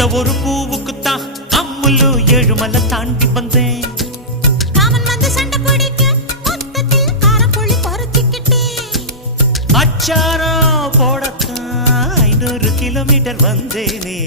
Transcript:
இந்த ஒரு பூவுக்குத்தான் அம்முலு ஏழுமலை தாண்டி வந்தேன். காமன் வந்து சண்டை பிடிக்க மொத்தத்தில் காரப்புள்ளி பறிச்சுக்கிட்டேன். அச்சாரம் போடத்தான் 500 கிலோமீட்டர் வந்தேனே.